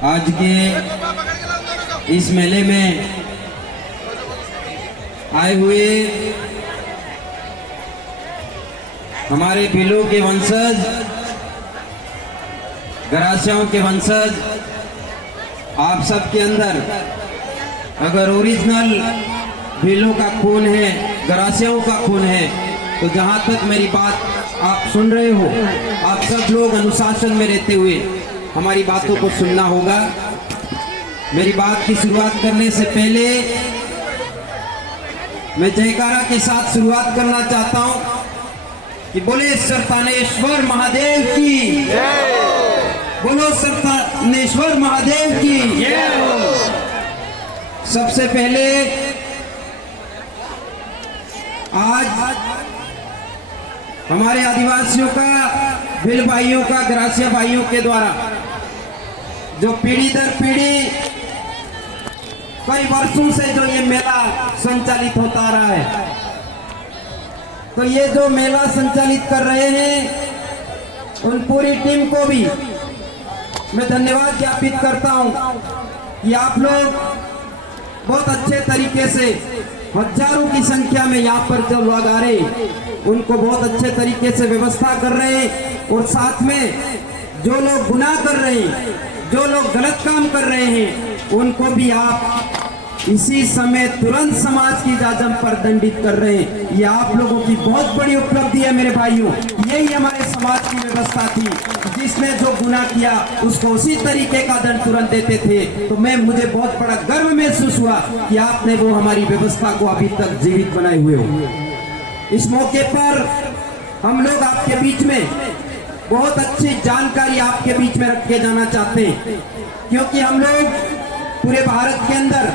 आज के इस मेले में आए हुए हमारे भीलों के वंशज, गरासियों के वंशज, आप सबके अंदर अगर ओरिजिनल भीलों का खून है, गरासियों का खून है, तो जहाँ तक मेरी बात आप सुन रहे हो, आप सब लोग अनुशासन में रहते हुए हमारी बातों को सुनना होगा। मेरी बात की शुरुआत करने से पहले मैं जयकारा के साथ शुरुआत करना चाहता हूँ कि बोले सरतानेश्वर महादेव की, बोलो सरतानेश्वर महादेव की। सबसे पहले आज हमारे आदिवासियों का, भील भाइयों का, गरासिया भाइयों के द्वारा जो पीढ़ी दर पीढ़ी कई वर्षों से जो ये मेला संचालित होता आ रहा है, तो ये जो मेला संचालित कर रहे हैं उन पूरी टीम को भी मैं धन्यवाद ज्ञापित करता हूं कि आप लोग बहुत अच्छे तरीके से, हजारों की संख्या में यहाँ पर जो लोग आ रहे उनको बहुत अच्छे तरीके से व्यवस्था कर रहे हैं, और साथ में जो लोग गुनाह कर रहे हैं, जो लोग गलत काम कर रहे हैं, उनको भी आप इसी समय तुरंत समाज की जाजम पर दंडित कर रहे हैं। ये आप लोगों की बहुत बड़ी उपलब्धि है मेरे भाइयों। यही हमारे समाज की व्यवस्था थी, जिसने जो गुनाह किया उसको उसी तरीके का दंड तुरंत देते थे। तो मुझे बहुत बड़ा गर्व महसूस हुआ कि आपने वो हमारी व्यवस्था को अभी तक जीवित बनाए हुए हो। इस मौके पर हम लोग आपके बीच में बहुत अच्छी जानकारी आपके बीच में रख के जाना चाहते हैं, क्योंकि हम लोग पूरे भारत के अंदर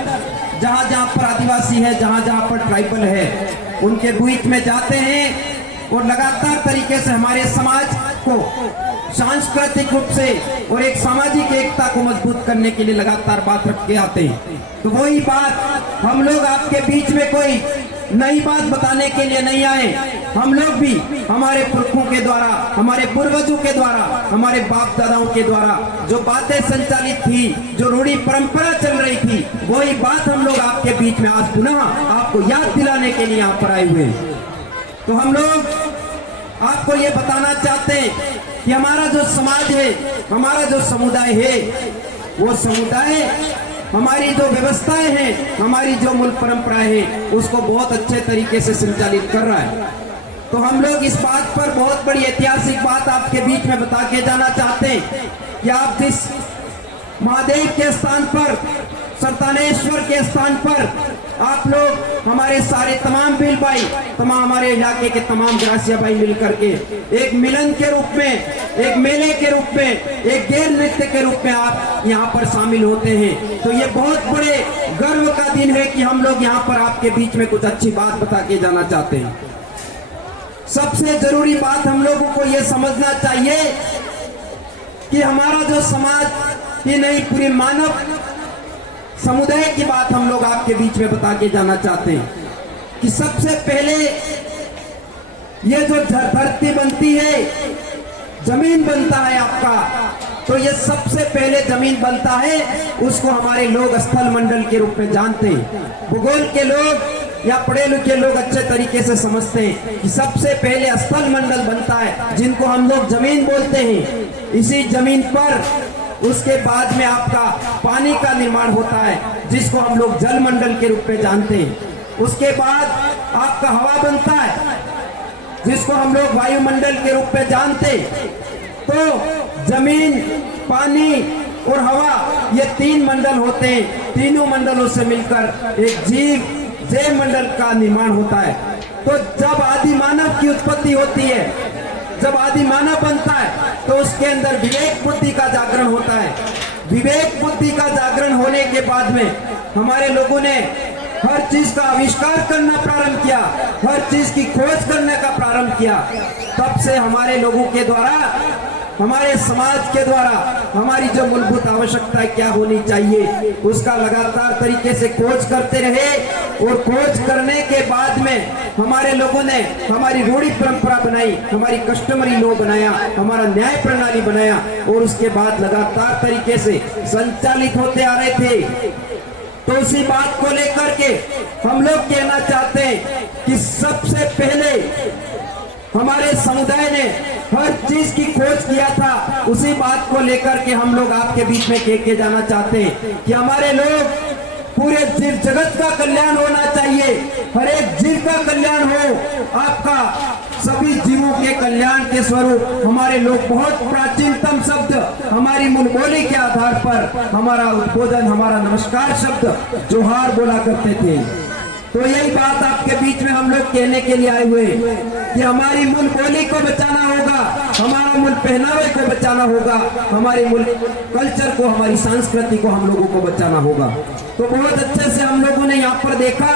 जहाँ जहाँ पर आदिवासी है, जहाँ जहाँ पर ट्राइबल है, उनके बीच में जाते हैं और लगातार तरीके से हमारे समाज को सांस्कृतिक रूप से और एक सामाजिक एकता को मजबूत करने के लिए लगातार बात रख के आते हैं। तो वही बात हम लोग आपके बीच में कोई नई बात बताने के लिए नहीं आए। हम लोग भी हमारे पुरखों के द्वारा, हमारे पूर्वजों के द्वारा, हमारे बाप दादाओं के द्वारा जो बातें संचालित थी, जो रूढ़ी परंपरा चल रही थी, वही बात हम लोग आपके बीच में आज पुनः आपको याद दिलाने के लिए यहाँ पर आए हुए हैं। तो हम लोग आपको ये बताना चाहते हैं कि हमारा जो समाज है, हमारा जो समुदाय है, वो समुदाय हमारी जो व्यवस्थाएं हैं, हमारी जो मूल परंपराएं हैं, उसको बहुत अच्छे तरीके से संचालित कर रहा है। तो हम लोग इस बात पर बहुत बड़ी ऐतिहासिक बात आपके बीच में बता के जाना चाहते हैं कि आप जिस महादेव के स्थान पर, सरतानेश्वर के स्थान पर आप लोग हमारे सारे तमाम भील भाई, तमाम हमारे इलाके के तमाम गरासिया भाई मिलकर के एक मिलन के रूप में, एक मेले के रूप में, एक गैर नृत्य के रूप में आप यहाँ पर शामिल होते हैं। तो ये बहुत बड़े गर्व का दिन है कि हम लोग यहाँ पर आपके बीच में कुछ अच्छी बात बता के जाना चाहते हैं। सबसे जरूरी बात हम लोगों को ये समझना चाहिए कि हमारा जो समाज ही नहीं, पूरी मानव समुदाय की बात हम लोग आपके बीच में बता के जाना चाहते हैं कि सबसे पहले ये जो धरती बनती है, जमीन बनता है आपका, तो ये सबसे पहले जमीन बनता है, उसको हमारे लोग स्थल मंडल के रूप में जानते हैं। भूगोल के लोग या पढ़े लिखे लोग अच्छे तरीके से समझते हैं कि सबसे पहले स्थल मंडल बनता है, जिनको हम लोग जमीन बोलते हैं। इसी जमीन पर उसके बाद में आपका पानी का निर्माण होता है, जिसको हम लोग जल मंडल के रूप में जानते हैं। उसके बाद आपका हवा बनता है, जिसको हम लोग वायुमंडल के रूप में जानते हैं। तो जमीन, पानी और हवा, ये तीन मंडल होते हैं। तीनों मंडलों से मिलकर एक जीव जैव मंडल का निर्माण होता है। तो जब आदि मानव की उत्पत्ति होती है, जब आदि मानव बनता है, तो उसके अंदर विवेक बुद्धि का जागरण होता है। विवेक बुद्धि का जागरण होने के बाद में हमारे लोगों ने हर चीज का आविष्कार करना प्रारंभ किया, हर चीज की खोज करने का प्रारंभ किया। तब से हमारे लोगों के द्वारा, हमारे समाज के द्वारा हमारी जो मूलभूत आवश्यकता क्या होनी चाहिए, उसका लगातार तरीके से खोज करते रहे और खोज करने के बाद में हमारे लोगों ने हमारी रूढ़ी परंपरा बनाई, हमारी कस्टमरी लॉ बनाया, हमारा न्याय प्रणाली बनाया और उसके बाद लगातार तरीके से संचालित होते आ रहे थे। तो उसी बात को लेकर के हम लोग कहना चाहते हैं कि सबसे पहले हमारे समुदाय ने हर चीज की खोज किया था। उसी बात को लेकर के हम लोग आपके बीच में कह के जाना चाहते हैं कि हमारे लोग पूरे जीव जगत का कल्याण होना चाहिए, हर एक जीव का कल्याण हो। आपका सभी जीवों के कल्याण के स्वरूप हमारे लोग बहुत प्राचीनतम शब्द हमारी मूल बोली के आधार पर हमारा उद्बोधन, हमारा नमस्कार शब्द जोहार बोला करते थे। तो यही बात आपके बीच में हम लोग कहने के लिए आए हुए कि हमारी मूल बोली को बचाना होगा, हमारा मूल पहनावे को बचाना होगा, हमारी मूल कल्चर को, हमारी संस्कृति को हम लोगों को बचाना होगा। तो बहुत अच्छे से हम लोगों ने यहाँ पर देखा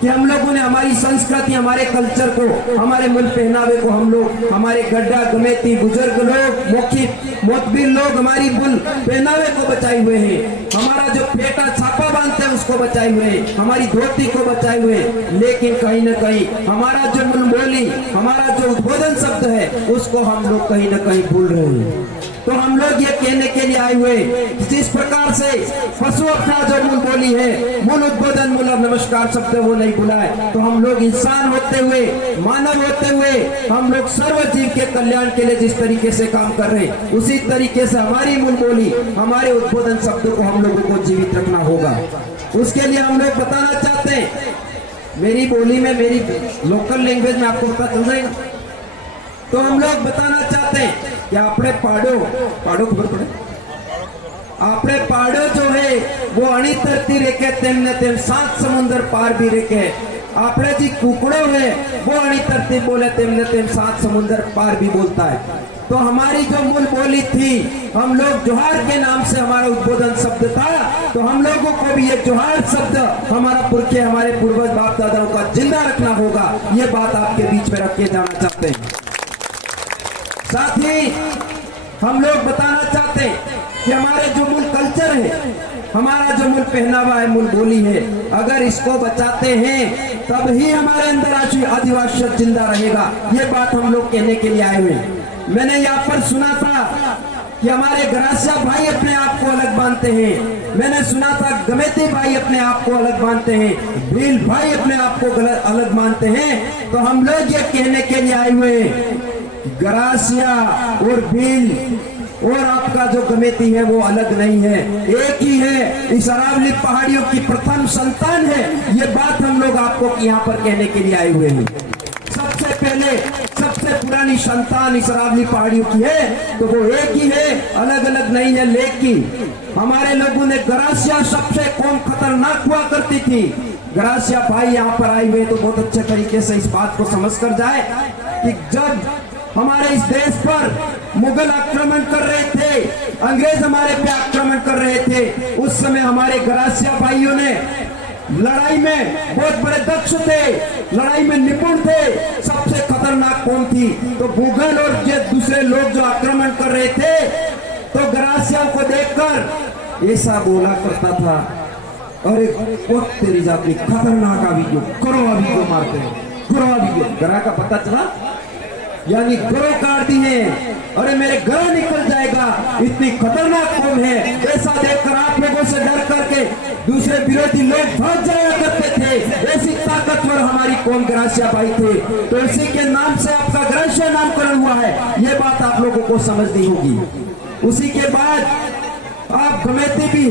कि हम लोगों ने हमारी संस्कृति, हमारे कल्चर को, हमारे मूल पहनावे को हम लोग, हमारे गड्ढा गमेती बुजुर्ग लोग, मोखी मोतबीर लोग हमारी मूल पहनावे को बचाए हुए हैं, हमारा जो पेटा छापा बांधते हैं उसको बचाए हुए हैं, हमारी धोती को बचाए हुए हैं। लेकिन कहीं न कहीं हमारा जो मूल बोली, हमारा जो उद्बोधन शब्द है उसको हम लोग कहीं न कहीं भूल रहे हैं। तो हम लोग ये कहने के लिए आए हुए जिस प्रकार से पशु अपना जो मूल बोली है, मूल उद्बोधन, मूल नमस्कार शब्द वो नहीं भुलाए, तो हम लोग इंसान होते हुए, मानव होते हुए हम लोग सर्व जीव के कल्याण के लिए जिस तरीके से काम कर रहे हैं उसी तरीके से हमारी मूल बोली, हमारे उद्बोधन शब्द को हम लोगों को जीवित रखना होगा। उसके लिए हम लोग बताना चाहते हैं, मेरी बोली में, मेरी लोकल लैंग्वेज में आपको पता चल जाएगा। तो हम लोग बताना चाहते हैं कि आपने पाड़ो खबर पड़े, आपने पाड़ो जो है वो अणी धरती रेखे तेमने तेम 7 समुंदर पार भी रेखे, आपने जी कुकड़ो है वो अणी धरती बोले तेमने तेम 7 समुंदर पार भी बोलता है। तो हमारी जो मूल बोली थी, हम लोग जोहार के नाम से हमारा उद्बोधन शब्द था, तो हम लोगों को भी ये जोहार शब्द हमारा पुरखे, हमारे पूर्वज बाप दादाओं का जिंदा रखना होगा। ये बात आपके बीच में रख के जाना चाहते हैं। साथ ही हम लोग बताना चाहते हैं कि हमारे जो मूल कल्चर है, हमारा जो मूल पहनावा है, मूल बोली है, अगर इसको बचाते हैं तब ही हमारे अंदर आदिवासियत जिंदा रहेगा। ये बात हम लोग कहने के लिए आए हुए हैं। मैंने यहाँ पर सुना था कि हमारे गरासिया भाई अपने आप को अलग मानते हैं, मैंने सुना था गमेती भाई अपने आप को अलग मानते हैं, भील भाई अपने आप को अलग मानते हैं। तो हम लोग ये कहने के लिए आए हुए हैं, गरासिया और भील और आपका जो गमेती है वो अलग नहीं है, एक ही है, इस अरावली पहाड़ियों की प्रथम संतान है। ये बात हम लोग आपको यहाँ पर कहने के लिए आए हुए हैं। सबसे पहले, सबसे पुरानी संतान इस अरावली पहाड़ियों की है, तो वो एक ही है, अलग अलग नहीं है। लेकिन हमारे लोगों ने गरासिया सबसे कौन खतरनाक हुआ करती थी। गरासिया भाई यहाँ पर आए हुए तो बहुत अच्छे तरीके से इस बात को समझ कर जाए कि जब हमारे इस देश पर मुगल आक्रमण कर रहे थे, अंग्रेज हमारे पे आक्रमण कर रहे थे, उस समय हमारे गरासिया भाइयों ने लड़ाई में बहुत बड़े दक्ष थे, लड़ाई में निपुण थे। सबसे खतरनाक कौन थी? तो मुगल और जो दूसरे लोग जो आक्रमण कर रहे थे, तो गरासियाओं को देखकर ऐसा बोला करता था, अरे बहुत तेरी जाती खतरनाक आवी को, करो अभी को मारते हैं, करो अभी को। गरा का पता चला, यानी गरों काट दिए, अरे मेरे घर निकल जाएगा, इतनी खतरनाक कौन है। ऐसा देखकर आप लोगों से डर करके दूसरे विरोधी लोग भाग जाया करते थे। ऐसी ताकतवर हमारी कौम गरासिया भाई थे, तो इसी के नाम से आपका गरासिया नामकरण हुआ है। ये बात आप लोगों को समझनी होगी। उसी के बाद आप गमेती भी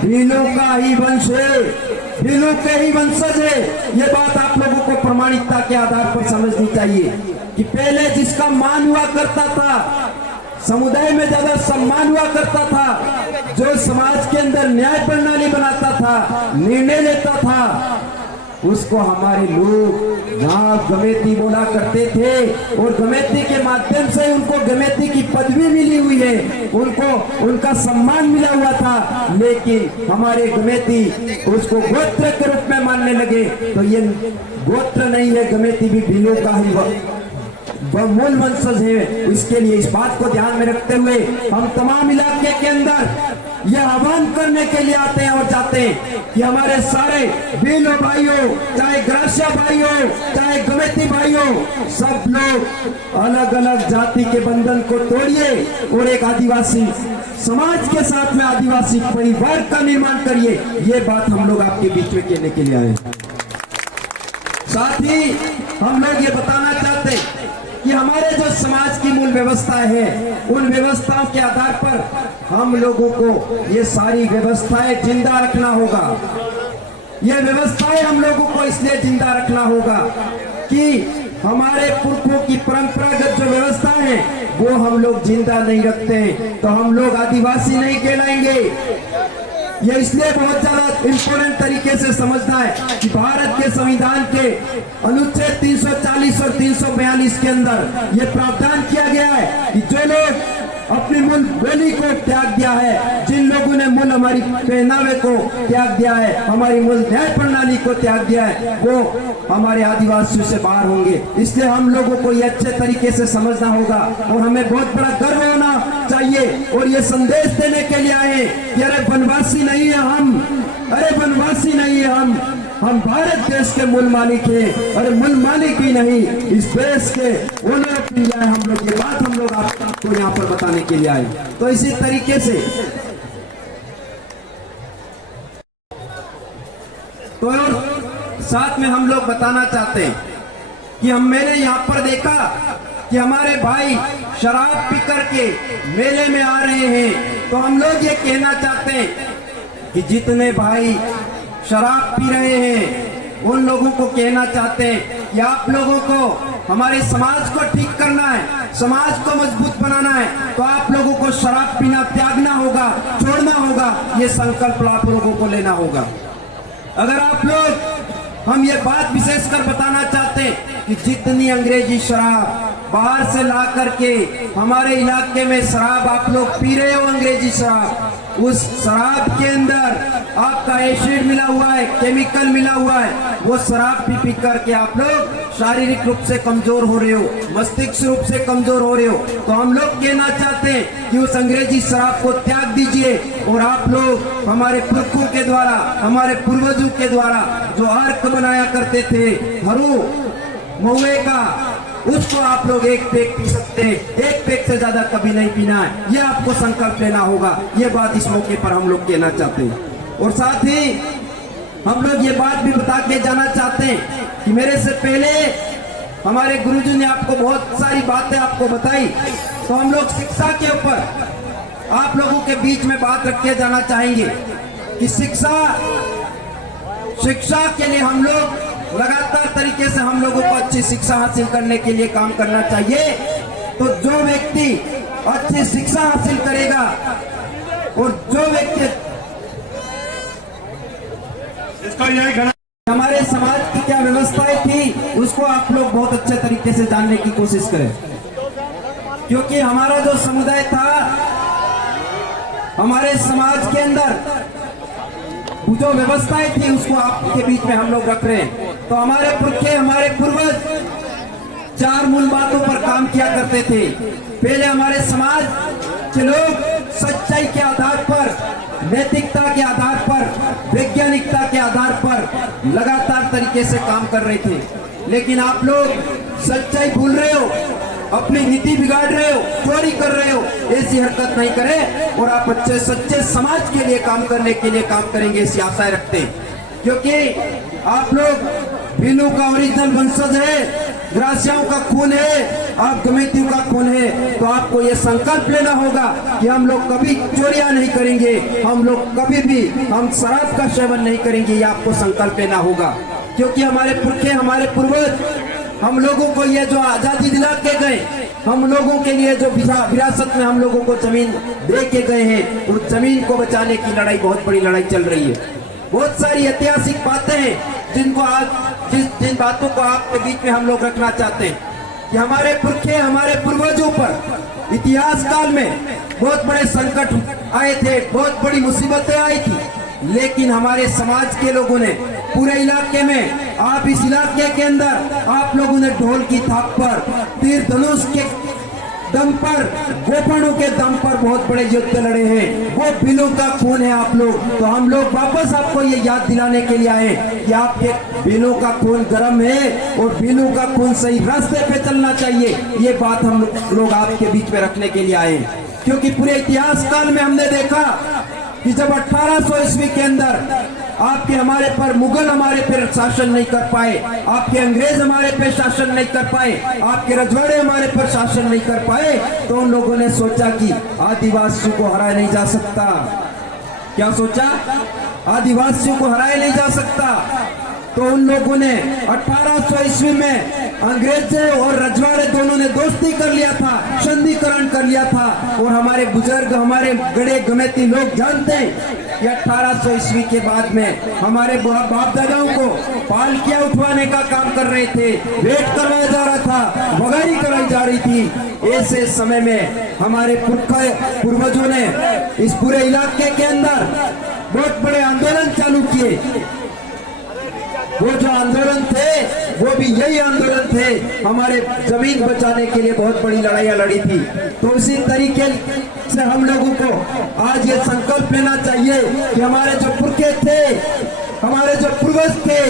भीलों का ही वंश है, भीलों के ही वंशज है। ये बात आप लोगों को प्रमाणिकता के आधार पर समझनी चाहिए कि पहले जिसका मान हुआ करता था, समुदाय में ज्यादा सम्मान हुआ करता था, जो समाज के अंदर न्याय प्रणाली बनाता था, निर्णय लेता था, उसको हमारे लोग गांव गमेती बोला करते थे। और गमेती के माध्यम से उनको गमेती की पदवी मिली हुई है, उनको उनका सम्मान मिला हुआ था। लेकिन हमारे गमेती उसको गोत्र के रूप में मानने लगे, तो ये गोत्र नहीं है, गमेती भी भीलों का ही मूल वंशज है। इसके लिए इस बात को ध्यान में रखते हुए हम तमाम इलाके के अंदर ये आह्वान करने के लिए आते हैं और जाते हैं कि हमारे सारे भीलो भाइयों, चाहे ग्रासिया भाइयों, चाहे गमेती भाइयों, सब लोग अलग अलग जाति के बंधन को तोड़िए और एक आदिवासी समाज के साथ में आदिवासी परिवार का निर्माण करिए। ये बात हम लोग आपके बीच में कहने के लिए आए। साथ ही हम लोग ये बताना चाहते हैं कि हमारे जो समाज की मूल व्यवस्था है, उन व्यवस्थाओं के आधार पर हम लोगों को ये सारी व्यवस्थाएं जिंदा रखना होगा। ये व्यवस्थाएं हम लोगों को इसलिए जिंदा रखना होगा कि हमारे पुरखों की परंपरागत जो व्यवस्था है वो हम लोग जिंदा नहीं रखते तो हम लोग आदिवासी नहीं कहलाएंगे। ये इसलिए बहुत ज्यादा इंपॉर्टेंट तरीके से समझना है कि भारत के संविधान के अनुच्छेद 340 और 342 के अंदर ये प्रावधान किया गया है कि जो लोग अपनी मूल बोली को त्याग दिया है, जिन लोगों ने मूल हमारी पहनावे को त्याग दिया है, हमारी मूल न्याय प्रणाली को त्याग दिया है, वो हमारे आदिवासियों से बाहर होंगे। इसलिए हम लोगों को ये अच्छे तरीके से समझना होगा और हमें बहुत बड़ा गर्व होना चाहिए और ये संदेश देने के लिए आए कि अरे वनवासी नहीं है हम, अरे वनवासी नहीं है हम भारत देश के मूल मालिक हैं। अरे मूल मालिक ही नहीं, इस देश के ओनर ऑफ इंडिया है हम लोग। ये बात हम लोग आपको यहाँ पर बताने के लिए आए। तो इसी तरीके से तो और साथ में हम लोग बताना चाहते हैं कि मैंने यहाँ पर देखा कि हमारे भाई शराब पी करके मेले में आ रहे हैं। तो हम लोग ये कहना चाहते हैं कि जितने भाई शराब पी रहे हैं उन लोगों को कहना चाहते हैं कि आप लोगों को हमारे समाज को ठीक करना है, समाज को मजबूत बनाना है, तो आप लोगों को शराब पीना त्यागना होगा, छोड़ना होगा। ये संकल्प आप लोगों को लेना होगा। अगर आप लोग, हम ये बात विशेषकर बताना चाहते हैं कि जितनी अंग्रेजी शराब बाहर से ला करके हमारे इलाके में शराब आप लोग पी रहे हो, अंग्रेजी शराब, उस शराब के अंदर आपका एसिड मिला हुआ है, केमिकल मिला हुआ है। वो शराब पी करके आप लोग शारीरिक रूप से कमजोर हो रहे हो, मस्तिष्क रूप से कमजोर हो रहे हो। तो हम लोग कहना चाहते हैं कि उस अंग्रेजी शराब को त्याग दीजिए और आप लोग हमारे पुरखों के द्वारा, हमारे पूर्वजों के द्वारा जो अर्क बनाया करते थे हरू महुए का, उसको आप लोग एक पेग पी सकते हैं, एक पेग से ज्यादा कभी नहीं पीना है। ये आपको संकल्प लेना होगा। ये बात इस मौके पर हम लोग कहना चाहते हैं। और साथ ही हम लोग ये बात भी बता के जाना चाहते हैं कि मेरे से पहले हमारे गुरुजी ने आपको बहुत सारी बातें आपको बताई, तो हम लोग शिक्षा के ऊपर आप लोगों के बीच में बात रख के जाना चाहेंगे कि शिक्षा के लिए हम लोग लगातार तरीके से हम लोगों को अच्छी शिक्षा हासिल करने के लिए काम करना चाहिए। तो जो व्यक्ति अच्छी शिक्षा हासिल करेगा और जो व्यक्ति हमारे समाज की क्या व्यवस्थाएं थी उसको आप लोग बहुत अच्छे तरीके से जानने की कोशिश करें, क्योंकि हमारा जो समुदाय था, हमारे समाज के अंदर जो व्यवस्थाएं थी उसको आपके बीच में हम लोग रख रहे हैं। तो हमारे पुरखे, हमारे पूर्वज 4 मूल बातों पर काम किया करते थे। पहले हमारे समाज के लोग सच्चाई के आधार पर, नैतिकता के आधार पर, वैज्ञानिकता के आधार पर लगातार तरीके से काम कर रहे थे। लेकिन आप लोग सच्चाई भूल रहे हो, अपनी नीति बिगाड़ रहे हो, चोरी कर रहे हो। ऐसी हरकत नहीं करें और आप अच्छे सच्चे समाज के लिए काम करने के लिए काम करेंगे, ऐसी आशाएं रखते हैं। क्योंकि आप लोग भीलू का ओरिजिनल वंशज है, ग्रासियाओं का खून है, आप गमेतियों का खून है। तो आपको ये संकल्प लेना होगा कि हम लोग कभी चोरियां नहीं करेंगे, हम लोग कभी भी हम शराब का सेवन नहीं करेंगे। ये आपको संकल्प लेना होगा, क्योंकि हमारे पुरखे, हमारे पूर्वज हम लोगों को ये जो आजादी दिला के गए, हम लोगों के लिए जो विरासत में हम लोगों को जमीन दे के गए हैं, उस जमीन को बचाने की लड़ाई, बहुत बड़ी लड़ाई चल रही है। बहुत सारी ऐतिहासिक बातें हैं जिनको आज, जिन बातों को आपके बीच में हम लोग रखना चाहते हैं कि हमारे पुरखे, हमारे पूर्वजों पर इतिहास काल में बहुत बड़े संकट आए थे, बहुत बड़ी मुसीबतें आई थी, लेकिन हमारे समाज के लोगों ने पूरे इलाके में, आप इस इलाके के अंदर आप लोगों ने ढोल की थाप पर, तीर धनुष के दम पर, गोपणों के दम पर बहुत बड़े युद्ध लड़े हैं। वो भीलों का खून है आप लोग। तो हम लोग वापस आपको ये याद दिलाने के लिए आए कि आपके भीलों का खून गर्म है और भीलों का खून सही रास्ते पे चलना चाहिए। ये बात हम लोग आपके बीच में रखने के लिए आए, क्योंकि पूरे इतिहास काल में हमने देखा कि जब 1800 ईस्वी के अंदर आपके हमारे पर मुगल हमारे पर शासन नहीं कर पाए, आपके अंग्रेज हमारे पे शासन नहीं कर पाए, आपके रजवाड़े हमारे पर शासन नहीं कर पाए, तो उन लोगों ने सोचा कि आदिवासियों को हराया नहीं जा सकता। क्या सोचा? आदिवासियों को हराया नहीं जा सकता। तो उन लोगों ने 1800 ईस्वी में अंग्रेज और रजवाड़े दोनों ने दोस्ती कर लिया था, संधिकरण कर लिया था। और हमारे बुजुर्ग, हमारे गड़े गमेती लोग जानते हैं कि 1800 ईस्वी के बाद में हमारे बाप दादाओं को पालकियां उठवाने का काम कर रहे थे, वेट करवाया जा रहा था, बगारी कराई जा रही थी। ऐसे समय में हमारे पूर्वजों ने इस पूरे इलाके के अंदर बहुत बड़े आंदोलन चालू किए। वो जो आंदोलन थे वो भी यही आंदोलन थे, हमारे जमीन बचाने के लिए बहुत बड़ी लड़ाइयां लड़ी थी। तो इसी तरीके से हम लोगों को आज ये संकल्प लेना चाहिए कि हमारे जो पुरखे थे, हमारे जो पूर्वज थे,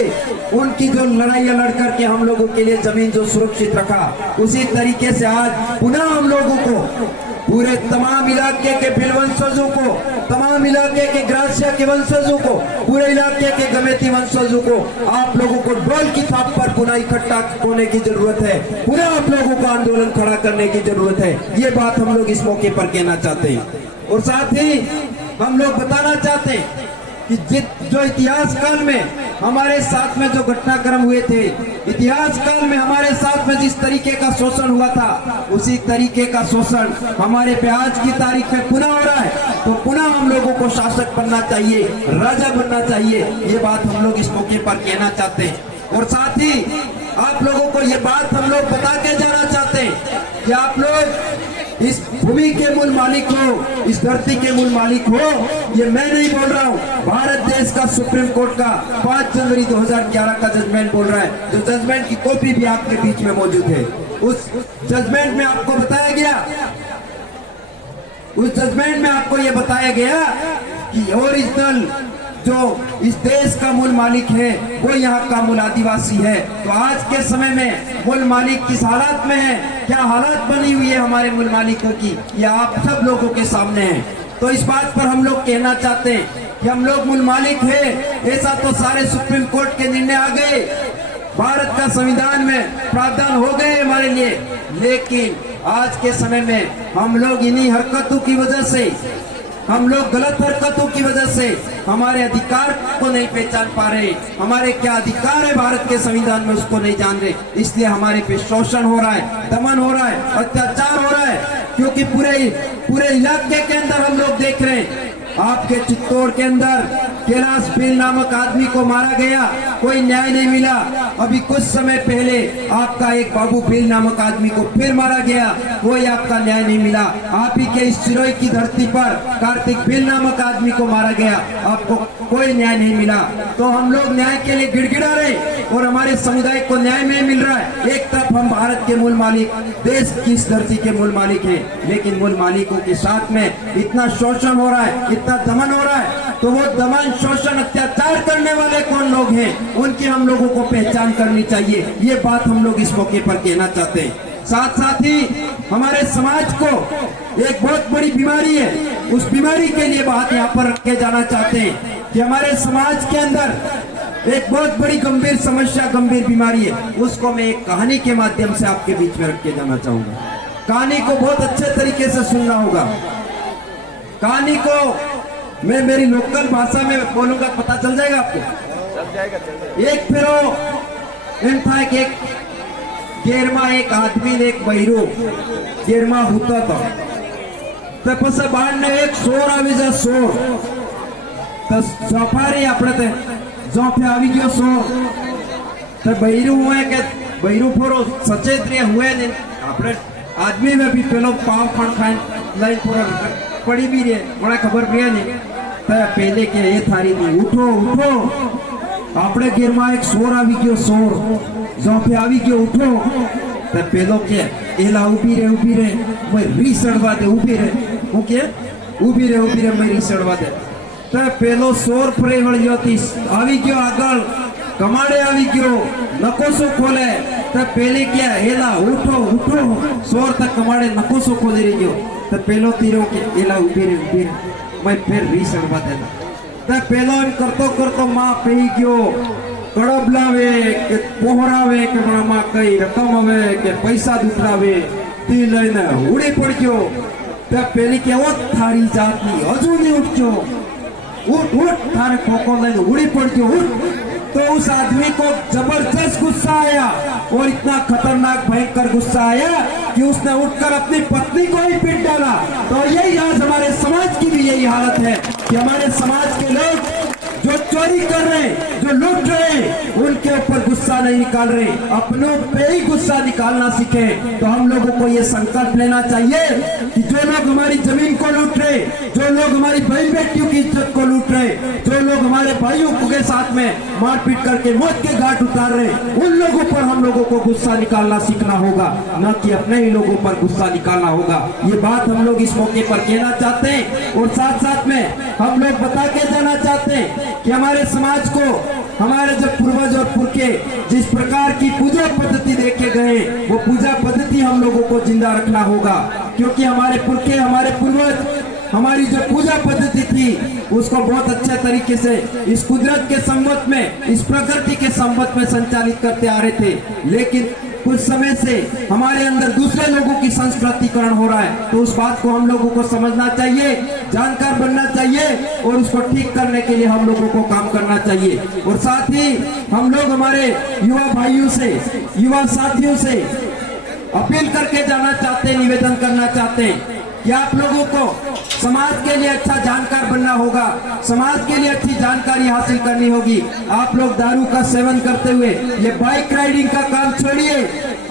उनकी जो लड़ाइयां लड़ करके हम लोगों के लिए जमीन जो सुरक्षित रखा, उसी तरीके से आज पुनः हम लोगों को, पूरे तमाम इलाके के भील वंशजों को, तमाम इलाके के ग्रासिया के वंशजों को, पूरे इलाके के गमेती वंशजों को, आप लोगों को ढोल की थाप पर पुनः इकट्ठा होने की जरूरत है। पुनः आप लोगों को आंदोलन खड़ा करने की जरूरत है। ये बात हम लोग इस मौके पर कहना चाहते हैं। और साथ ही हम लोग बताना चाहते हैं कि जो इतिहास काल में हमारे साथ में जो घटनाक्रम हुए थे, इतिहास काल में हमारे साथ में जिस तरीके का शोषण हुआ था, उसी तरीके का शोषण हमारे पे आज की तारीख में पुनः हो रहा है। तो पुनः हम लोगों को शासक बनना चाहिए, राजा बनना चाहिए। ये बात हम लोग इस मौके पर कहना चाहते हैं। और साथ ही आप लोगों को ये बात हम लोग बता के जाना चाहते हैं कि आप लोग इस भूमि के मूल मालिक हो, इस धरती के मूल मालिक हो। ये मैं नहीं बोल रहा हूँ, भारत देश का सुप्रीम कोर्ट का 5 जनवरी 2011 का जजमेंट बोल रहा है, जो जजमेंट की कॉपी भी आपके बीच में मौजूद है। उस जजमेंट में आपको बताया गया, उस जजमेंट में आपको ये बताया गया कि ओरिजिनल जो इस देश का मूल मालिक है वो यहाँ का मूल आदिवासी है। तो आज के समय में मूल मालिक किस हालात में है, क्या हालात बनी हुई है हमारे मूल मालिकों की, ये आप सब लोगों के सामने है। तो इस बात पर हम लोग कहना चाहते हैं कि हम लोग मूल मालिक है, ऐसा तो सारे सुप्रीम कोर्ट के निर्णय आ गए, भारत का संविधान में प्रावधान हो गए हमारे लिए, लेकिन आज के समय में हम लोग इन्हीं हरकतों की वजह से, हम लोग गलत हरकतों की वजह से हमारे अधिकार को नहीं पहचान पा रहे, हमारे क्या अधिकार है भारत के संविधान में उसको नहीं जान रहे। इसलिए हमारे पे शोषण हो रहा है, दमन हो रहा है, अत्याचार हो रहा है। क्योंकि पूरे इलाके के अंदर हम लोग देख रहे हैं, आपके चित्तौड़ के अंदर कैलाश भील नामक आदमी को मारा गया, कोई न्याय नहीं मिला। अभी कुछ समय पहले आपका एक बाबू भील नामक आदमी को फिर मारा गया, कोई आपका न्याय नहीं मिला। आप ही के इस सिरोही की धरती पर कार्तिक भील नामक आदमी को मारा गया, आपको कोई न्याय नहीं मिला। तो हम लोग न्याय के लिए गिड़गिड़ा रहे और हमारे समुदाय को न्याय नहीं मिल रहा है। एक तरफ हम भारत के मूल मालिक, देश की इस धरती के मूल मालिक हैं, लेकिन मूल मालिकों के साथ में इतना शोषण हो रहा है, इतना दमन हो रहा है। तो वो दमन, शोषण, अत्याचार करने वाले कौन लोग हैं, उनकी हम लोगों को पहचान करनी चाहिए। ये बात हम लोग इस मौके पर कहना चाहते हैं। साथ साथ ही हमारे समाज को एक बहुत बड़ी बीमारी है, उस बीमारी के लिए बात यहाँ पर रखे जाना चाहते हैं कि हमारे समाज के अंदर एक बहुत बड़ी गंभीर समस्या, गंभीर बीमारी है। उसको मैं एक कहानी के माध्यम से आपके बीच में रख के जाना चाहूंगा। कहानी को बहुत अच्छे तरीके से सुनना होगा। कहानी को मैं मेरी लोकल भाषा में बोलूंगा, पता चल जाएगा आपको। चल जाएगा। एक फिरो एम था कि एक गेरमा, एक आदमी ने एक बहिरो गेरमा होता था। तो પછી બાળને એક સોર આવી જાય, સોર તો સફારી આપણે તે જોફે આવી ગયો સોર, તો બૈરું હોય કે બૈરું ફોરો સચેત રે हुए ને આપણે આદમી में भी પેલો પાવ પણ ખાઈ લઈ પૂરા પડી બી રે, મને ખબર પડી નહીં। તો પહેલે કે એ થારી દી ઉઠો ઉઠો, આપણે ઘેરમાં એક સોર આવી ગયો, સોર જોફે આવી ગયો, ઉઠો। તો પેલો કે એલા ઊભી રે मैं રીસડવા દે ઊભી રહે હું કે ઊભી રહે मैं રીસડવા દે તો પેલો સોર ફરે વળ્યોથી આવી ગયો આગળ કમાડે આવી ગયો નકોસો ખોલે તો પેલી કે એલા ઉઠો ઉઠો સોર તક કમાડે નકોસો ખોલી રહી ગયો તો પેલો તીરો કે એલા ઊભી રહે मैं फिर રીસડવા દેલા તો પેલો એમ કરતો કરતો માં પી ગયો કડબ લાવે કે પોહરાવે કે મણામાં કઈ રકમ આવે કે પૈસા દુખરાવે તી લઈને ઉડી પડ્યો તો પેલી કે ઓ થારી જાતની હજુ નહીં ઉઠજો उठ उठ थारे खोखो लेने उड़ी पड़ती उठ तो उस आदमी को जबरदस्त गुस्सा आया और इतना खतरनाक भयंकर गुस्सा आया कि उसने उठकर अपनी पत्नी को ही पीट डाला। तो यही आज हमारे समाज की भी यही हालत है कि हमारे समाज के लोग जो चोरी कर रहे हैं, जो लूट रहे हैं, उनके ऊपर गुस्सा नहीं निकाल रहे, अपनों पे ही गुस्सा निकालना सीखे। तो हम लोगों को ये संकल्प लेना चाहिए कि जो लोग हमारी जमीन को लूट रहे, जो लोग हमारी बहन बेटियों की इज्जत को लूट रहे, जो लोग हमारे भाइयों के साथ में मारपीट करके मौत के घाट उतार रहे, उन लोगों पर हम लोगों को गुस्सा निकालना सीखना होगा, न कि अपने ही लोगों पर गुस्सा निकालना होगा। ये बात हम लोग इस मौके पर कहना चाहते हैं और साथ साथ में हम लोग बता के जाना चाहते हैं कि हमारे समाज को हमारे जो पूर्वज और पुरखे जिस प्रकार की पूजा पद्धति देखे गए वो पूजा पद्धति हम लोगों को जिंदा रखना होगा, क्योंकि हमारे पुरखे हमारे पूर्वज हमारी जो पूजा पद्धति थी उसको बहुत अच्छे तरीके से इस कुदरत के संबंध में, इस प्रकृति के संबंध में संचालित करते आ रहे थे। लेकिन कुछ समय से हमारे अंदर दूसरे लोगों की संस्कृतिकरण हो रहा है, तो उस बात को हम लोगों को समझना चाहिए, जानकार बनना चाहिए और उसको ठीक करने के लिए हम लोगों को काम करना चाहिए। और साथ ही हम लोग हमारे युवा भाइयों से, युवा साथियों से अपील करके जाना चाहते हैं, निवेदन करना चाहते हैं कि आप लोगों को समाज के लिए अच्छा जानकार बनना होगा, समाज के लिए अच्छी जानकारी हासिल करनी होगी। आप लोग दारू का सेवन करते हुए ये बाइक राइडिंग का काम छोड़िए,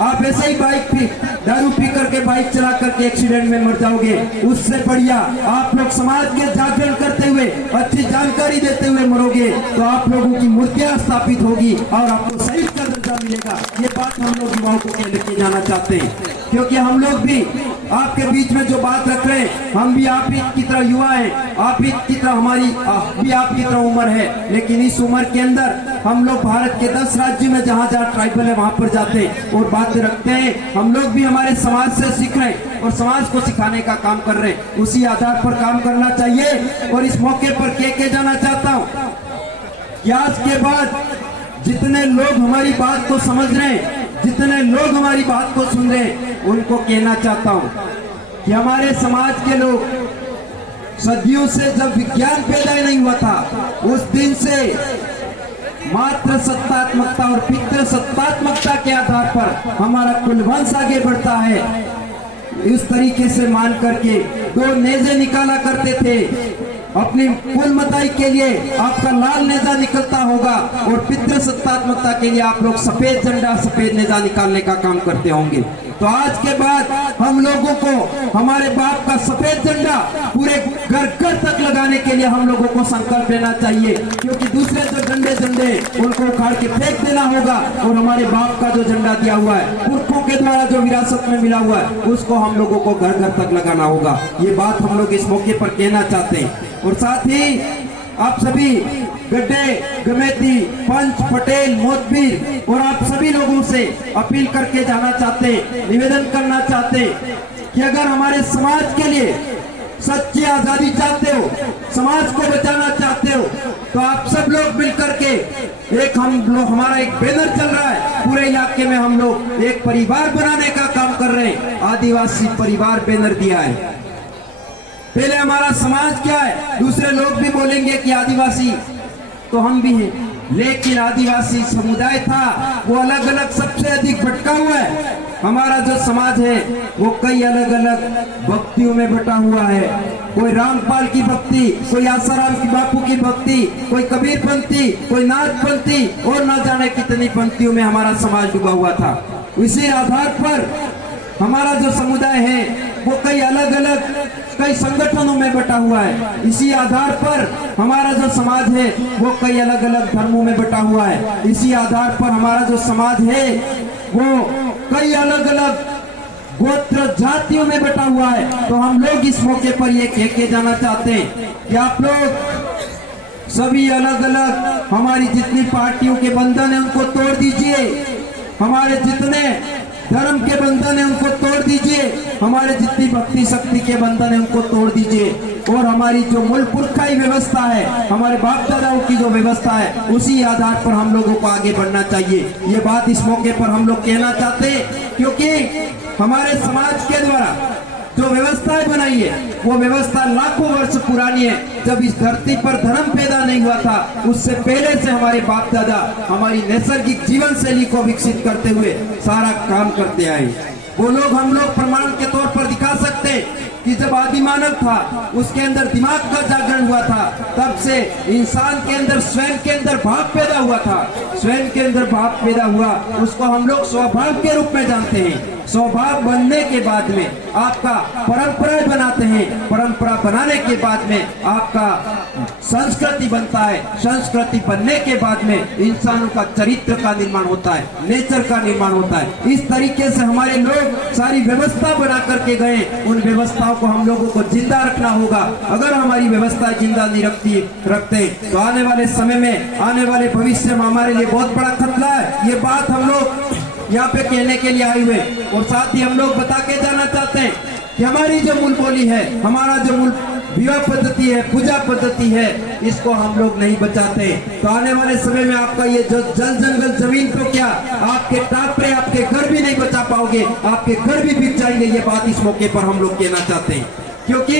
आप ऐसे ही बाइक पी दारू पी करके बाइक चला करके एक्सीडेंट में मर जाओगे। उससे बढ़िया आप लोग समाज के जागरण करते हुए अच्छी जानकारी देते हुए मरोगे तो आप लोगों की मूर्तियां स्थापित होगी और आपको शहीद का दर्जा मिलेगा। ये बात हम लोग युवाओं को लेके जाना चाहते हैं, क्योंकि हम लोग भी आपके बीच में जो बात रख रहे हैं, हम भी आप ही की तरह युवा हैं, आप ही की तरह हमारी भी आप की तरह उम्र है, लेकिन इस उम्र के अंदर हम लोग भारत के 10 राज्यों में जहाँ जहाँ ट्राइबल है वहाँ पर जाते हैं और बातें रखते हैं। हम लोग भी हमारे समाज से सीख रहे हैं और समाज को सिखाने का काम कर रहे हैं, उसी आधार पर काम करना चाहिए। और इस मौके पर कह जाना चाहता हूँ कि आज के बाद जितने लोग हमारी बात को समझ रहे हैं, जितने लोग हमारी बात को सुन रहे हैं, उनको कहना चाहता हूं कि हमारे समाज के लोग सदियों से जब विज्ञान पैदा नहीं हुआ था उस दिन से मात्र सत्तात्मकता और पितृ सत्तात्मकता के आधार पर हमारा कुल वंश आगे बढ़ता है। इस तरीके से मान करके 2 नेजे निकाला करते थे, अपनी कुल मताई के लिए आपका लाल नेजा निकलता होगा और पितृ सत्तात्मकता के लिए आप लोग सफेद झंडा सफेद नेजा निकालने का काम करते होंगे। तो आज के बाद हम लोगों को हमारे बाप का सफेद झंडा पूरे घर घर तक लगाने के लिए हम लोगों को संकल्प लेना चाहिए, क्योंकि दूसरे जो झंडे उनको उखाड़ के फेंक देना होगा और हमारे बाप का जो झंडा दिया हुआ है, पुरखों के द्वारा जो विरासत में मिला हुआ है, उसको हम लोगों को घर घर तक लगाना होगा। ये बात हम लोग इस मौके पर कहना चाहते हैं। और साथ ही आप सभी गड्ढे गमेती पंच पटेल मोतबीर और आप सभी लोगों से अपील करके जाना चाहते हैं, निवेदन करना चाहते हैं कि अगर हमारे समाज के लिए सच्ची आजादी चाहते हो, समाज को बचाना चाहते हो, तो आप सब लोग मिलकर के हमारा एक बैनर चल रहा है पूरे इलाके में, हम लोग एक परिवार बनाने का काम कर रहे हैं। आदिवासी परिवार बैनर दिया है। पहले हमारा समाज क्या है, दूसरे लोग भी बोलेंगे कि आदिवासी तो हम भी हैं, लेकिन आदिवासी समुदाय था वो अलग अलग सबसे अधिक भटका हुआ है। हमारा जो समाज है वो कई अलग अलग भक्तियों में बटा हुआ है। कोई रामपाल की भक्ति, कोई आसाराम की बापू की भक्ति, कोई कबीर पंथी, कोई नाथ पंथी और न जाने कितनी पंक्तियों में हमारा समाज डूबा हुआ था। इसी आधार पर हमारा जो समुदाय है वो कई अलग अलग कई संगठनों में बटा हुआ है। इसी आधार पर हमारा जो समाज है वो कई अलग अलग धर्मों में बटा हुआ है। इसी आधार पर हमारा जो समाज है वो कई अलग अलग गोत्र जातियों में बटा हुआ है। तो हम लोग इस मौके पर ये कह के जाना चाहते हैं कि आप लोग सभी अलग अलग हमारी जितनी पार्टियों के बंधन है उनको तोड़ दीजिए, हमारे जितने धर्म के बंधन है उनको तोड़ दीजिए, हमारे जितनी भक्ति शक्ति के बंधन है उनको तोड़ दीजिए, और हमारी जो मूल पुरखाई व्यवस्था है, हमारे बाप दादाओं की जो व्यवस्था है, उसी आधार पर हम लोगों को आगे बढ़ना चाहिए। ये बात इस मौके पर हम लोग कहना चाहते हैं, क्योंकि हमारे समाज के द्वारा जो व्यवस्थाएं बनाई है वो व्यवस्था लाखों वर्ष पुरानी है। जब इस धरती पर धर्म पैदा नहीं हुआ था, उससे पहले से हमारे बाप दादा हमारी नैसर्गिक जीवन शैली को विकसित करते हुए सारा काम करते आए। वो लोग हम लोग प्रमाण के तौर पर दिखा सकते हैं कि जब आदि मानव था उसके अंदर दिमाग का जागरण हुआ था, तब से इंसान के अंदर स्वयं के अंदर भाव पैदा हुआ था। स्वयं के अंदर भाव पैदा हुआ, उसको हम लोग स्वभाव के रूप में जानते हैं। स्वभाव बनने के बाद में आपका परंपरा बनाते हैं, परंपरा बनाने के बाद में आपका संस्कृति बनता है, संस्कृति बनने के बाद में इंसानों का चरित्र का निर्माण होता है, नेचर का निर्माण होता है। इस तरीके से हमारे लोग सारी व्यवस्था बना करके गए, उन व्यवस्थाओं को हम लोगों को जिंदा रखना होगा। अगर हमारी व्यवस्था जिंदा नहीं रखते तो आने वाले समय में, आने वाले भविष्य में हमारे लिए बहुत बड़ा खतरा है। ये बात हम लोग यहाँ पे कहने के लिए आए हुए, और साथ ही हम लोग बता के जाना चाहते हैं कि हमारी जो मूल बोली है, हमारा जो मूल विवाह पद्धति है, पूजा पद्धति है, इसको हम लोग नहीं बचाते तो आने वाले समय में आपका ये जो जल जंगल जमीन तो क्या, आपके टापरे, आपके घर भी नहीं बचा पाओगे, आपके घर भी बिक जाएंगे। ये बात इस मौके पर हम लोग कहना चाहते हैं, क्योंकि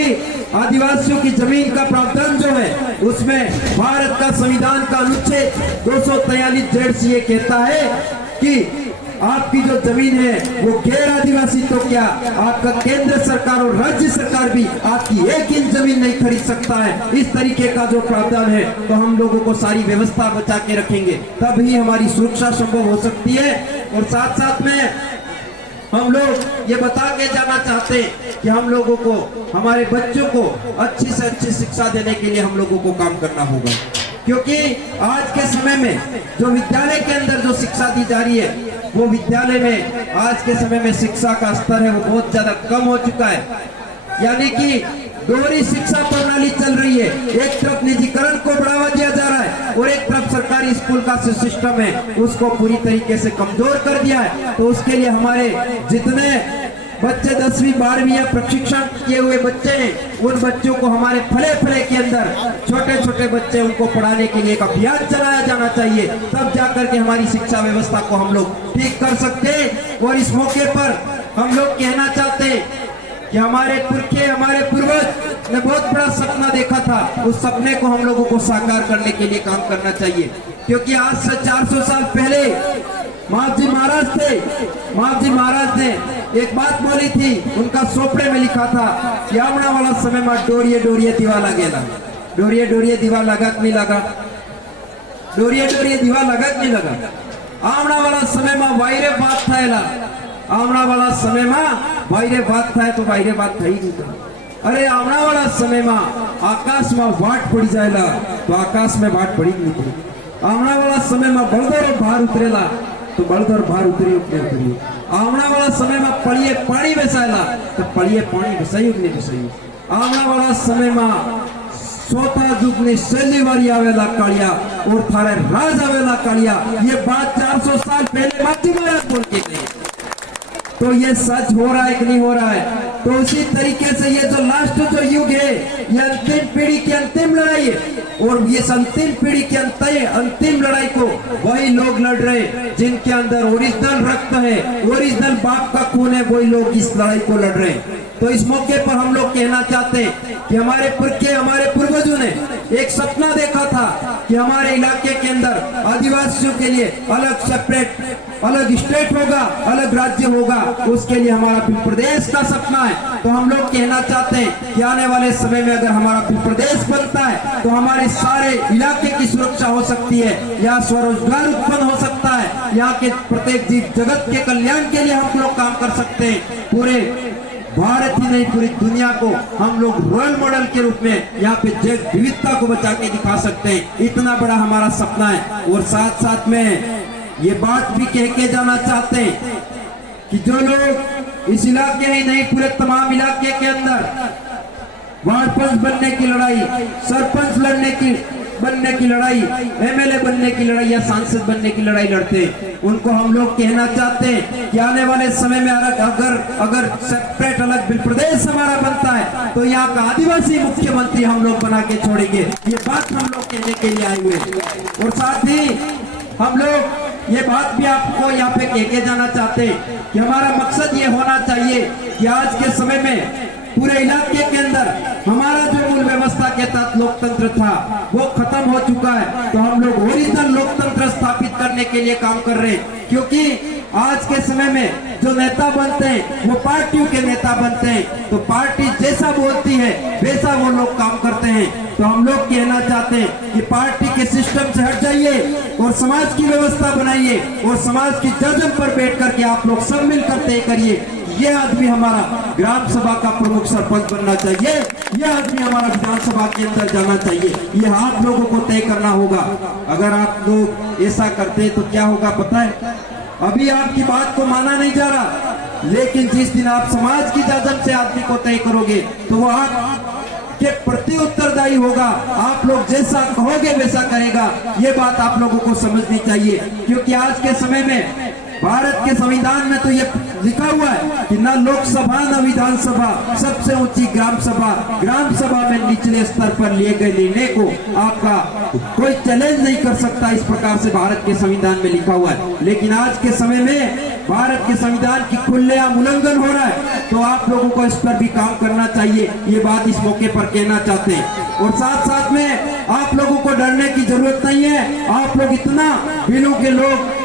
आदिवासियों की जमीन का प्रावधान जो है उसमें भारत का संविधान का अनुच्छेद 243 ये कहता है कि आपकी जो जमीन है वो गैर आदिवासी तो क्या, आपका केंद्र सरकार और राज्य सरकार भी आपकी एक इंच जमीन नहीं खरीद सकता है। इस तरीके का जो प्रावधान है, तो हम लोगों को सारी व्यवस्था बचा के रखेंगे, तब ही हमारी सुरक्षा संभव हो सकती है। और साथ साथ में हम लोग ये बता के जाना चाहते हैं कि हम लोगों को, हमारे बच्चों को अच्छी से अच्छी शिक्षा देने के लिए हम लोगों को काम करना होगा, क्योंकि आज के समय में जो विद्यालय के अंदर जो शिक्षा दी जा रही है, वो विद्यालय में आज के समय में शिक्षा का स्तर है वो बहुत ज्यादा कम हो चुका है। यानी कि दोहरी शिक्षा प्रणाली चल रही है, एक तरफ निजीकरण को बढ़ावा दिया जा रहा है और एक तरफ सरकारी स्कूल का सिस्टम है उसको पूरी तरीके से कमजोर कर दिया है। तो उसके लिए हमारे जितने बच्चे 10वीं 12वीं या प्रशिक्षण किए हुए बच्चे हैं, उन बच्चों को हमारे फले के अंदर छोटे छोटे बच्चे उनको पढ़ाने के लिए एक अभियान चलाया जाना चाहिए, तब जाकर के हमारी शिक्षा व्यवस्था को हम लोग ठीक कर सकते हैं। और इस मौके पर हम लोग कहना चाहते हैं कि हमारे पुरखे, हमारे पूर्वज ने बहुत बड़ा सपना देखा था, उस सपने को हम लोगों को साकार करने के लिए काम करना चाहिए। क्योंकि आज से 400 साल पहले महाजी महाराज थे, महाजी महाराज ने एक बात बोली थी, उनका सोपड़े में लिखा था कि आवना वाला समय में डोरिये डोरिये दीवा लगेगा। डोरिये डोरिये दीवा लगा कि नहीं लगा? डोरिये डोरिये दीवा लगा कि नहीं लगा? आवना वाला समय में वायरे बात थायला, आवना वाला समय में वायरे बात थाय तो वायरे बात थई नहीं था। अरे आवना वाला समय में आकाश में वाट पड़ी जाएला तो आकाश में वाट पड़ी नहीं पड़ी। आवना वाला समय में बलदर भार उतरेला तो बलदर भार उतरी उतरी। आवना वाला समय में पड़िए पानी बेसायला तो पड़िए पानी बेसाई उगने बेसाई। आवना वाला समय में सोता जुग ने शैली वारी आवेला कालिया और थारे राज आवेला कालिया। ये बात 400 साल पहले माची महाराज बोल के गए, तो ये सच हो रहा है कि नहीं हो रहा है? तो उसी तरीके से ये जो लास्ट जो युग है, ये अंतिम पीढ़ी की अंतिम लड़ाई है, और ये अंतिम पीढ़ी की अंतिम लड़ाई को वही लोग लड़ रहे हैं जिनके अंदर ओरिजिनल रक्त है, ओरिजिनल बाप का खून है, वही लोग इस लड़ाई को लड़ रहे हैं। तो इस मौके पर हम लोग कहना चाहते हैं कि हमारे पुरखे, हमारे पूर्वजों ने एक सपना देखा था कि हमारे इलाके के अंदर आदिवासियों के लिए अलग सेपरेट, अलग स्टेट होगा, अलग राज्य होगा, उसके लिए हमारा प्रदेश का सपना है। तो हम लोग कहना चाहते हैं कि आने वाले समय में अगर हमारा प्रदेश बनता है तो हमारे सारे इलाके की सुरक्षा हो सकती है, यहाँ स्वरोजगार उत्पन्न हो सकता है, यहाँ के प्रत्येक जीव जगत के कल्याण के लिए हम लोग काम कर सकते हैं। पूरे भारत ही नहीं, पूरी दुनिया को हम लोग रोल मॉडल के रूप में यहाँ पे जैव विविधता को बचा के दिखा सकते हैं। इतना बड़ा हमारा सपना है। और साथ साथ में ये बात भी कह के जाना चाहते हैं कि जो लोग इस इलाके ही नहीं पूरे तमाम इलाके के अंदर वार्ड पंच बनने की लड़ाई, सरपंच बनने की लड़ाई, एमएलए बनने की लड़ाई या सांसद बनने की लड़ाई लड़ते हैं। उनको हम लोग कहना चाहते हैं कि आने वाले समय में अगर सेपरेट अलग बिल प्रदेश हमारा बनता है तो यहाँ का आदिवासी मुख्यमंत्री हम लोग बना के छोड़ेंगे। ये बात हम लोग कहने के लिए आए हुए हैं। और साथ ही हम लोग ये बात भी आपको यहाँ पे कह के जाना चाहते हैं कि हमारा मकसद ये होना चाहिए कि आज के समय में पूरे इलाके के अंदर हमारा जो मूल व्यवस्था के तहत लोकतंत्र था वो खत्म हो चुका है। तो हम लोग ओरिजिनल लोकतंत्र स्थापित करने के लिए काम कर रहे हैं, क्योंकि आज के समय में जो नेता बनते हैं वो पार्टियों के नेता बनते हैं। तो पार्टी जैसा बोलती है वैसा वो लोग काम करते हैं। तो हम लोग कहना चाहते हैं कि पार्टी के सिस्टम से हट जाइए और समाज की व्यवस्था बनाइए और समाज की जजम पर बैठ करके आप लोग सब मिलकर तय करिए ये आदमी हमारा ग्राम सभा का प्रमुख सरपंच बनना चाहिए, ये आदमी हमारा विधानसभा के अंदर जाना चाहिए। ये आप लोगों को तय करना होगा। अगर आप लोग ऐसा करते हैं तो क्या होगा पता है? अभी आपकी बात को माना नहीं जा रहा, लेकिन जिस दिन आप समाज की जजम से आदमी को तय करोगे तो वो आप के प्रति उत्तरदायी होगा। आप लोग जैसा कहोगे वैसा करेगा। ये बात आप लोगों को समझनी चाहिए, क्योंकि आज के समय में भारत के संविधान में तो ये लिखा हुआ है कि ना लोकसभा ना विधानसभा, सबसे ऊंची ग्राम सभा। ग्राम सभा में निचले स्तर पर लिए गए निर्णय को आपका कोई चैलेंज नहीं कर सकता। इस प्रकार से भारत के संविधान में लिखा हुआ है। लेकिन आज के समय में भारत के संविधान की खुलेआम उल्लंघन हो रहा है, तो आप लोगों को इस पर भी काम करना चाहिए। ये बात इस मौके पर कहना चाहते हैं। और साथ साथ में आप लोगों को डरने की जरूरत नहीं है। आप लोग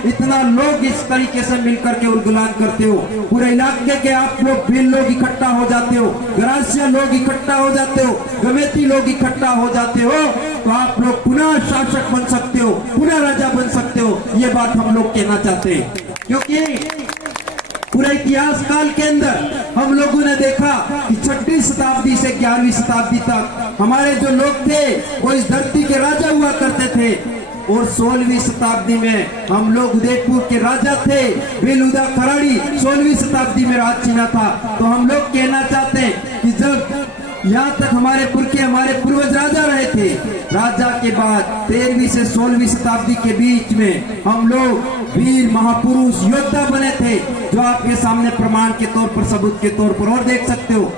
इतना लोग इस तरीके से मिलकर के उलगुलान करते हो, पूरे इलाके के आप लोग भील लोग इकट्ठा हो जाते हो, ग्रासीय लोग इकट्ठा हो जाते हो, गमेती लोग इकट्ठा हो जाते हो, तो आप लोग पुनः शासक बन सकते हो, पुनः राजा बन सकते हो। ये बात हम लोग कहना चाहते हैं, क्योंकि पूरे इतिहास काल के अंदर हम लोगों ने देखा कि 6वीं शताब्दी से 11वीं शताब्दी तक हमारे जो लोग थे वो इस धरती के राजा हुआ करते थे। और 16वीं शताब्दी में हम लोग उदयपुर के राजा थे। बेलुदा खराड़ी 16वीं शताब्दी में राज छीना था। तो हम लोग कहना चाहते हैं कि जब यहाँ तक हमारे पूर्वज राजा रहे थे, राजा के बाद 13वीं से 16वीं शताब्दी के बीच में हम लोग वीर महापुरुष योद्धा बने थे, जो आपके सामने प्रमाण के तौर पर, सबूत के तौर पर और देख सकते हो।